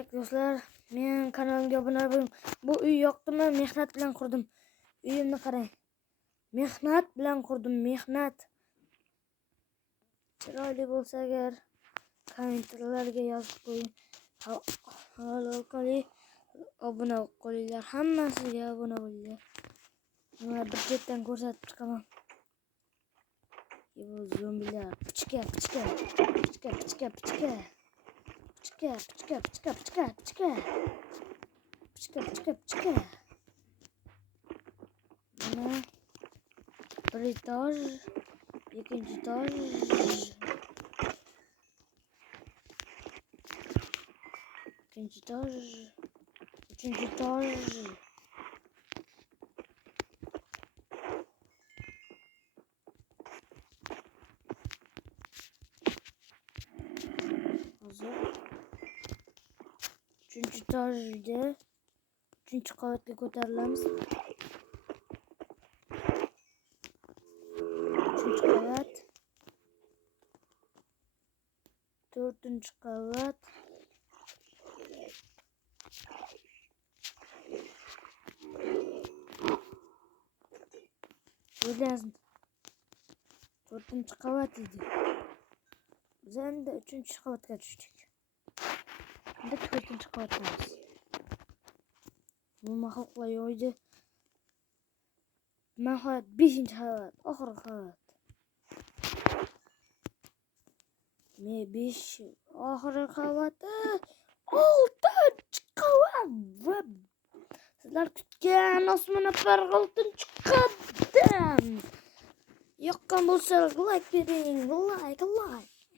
Tak do'stlar, men kanalimga obuna bo'ling. Bu uy yoqdimi? Mehnat bilan qurdim. Uyimni qarang. Mehnat bilan qurdim, mehnat. Chiroyli bo'lsa agar kommentarlarga yozib qo'ying. Orqali obuna qo'yinglar. Hammasiga obuna bo'linglar. Mana bir chetdan ko'rsatib chiqaman. Bu zombilar pichka. Pichka. Mana bir etaj, ikkinchi etaj. Ikkinchi etaj, uchinchi etaj. Hozir uchinchi etajga, uchinchi qavatga ko'tarilamiz. Uchinchi qavat, to'rtinchi qavat, o'ylayapsizmi? To'rtinchi qavat edi. Biz endi uchinchi qavatga tushdik. Endi to'rtinchi qavatdamiz. Bu maxluqlar yo'ydi. Nihoyat 5-qavat, oxirgi qavat. Men 5 oxirgi qavati 6-chi qavat va sizlar kutgan osmono'par 6-chi qavatdan. Yoqqan bo'lsa like bering, like.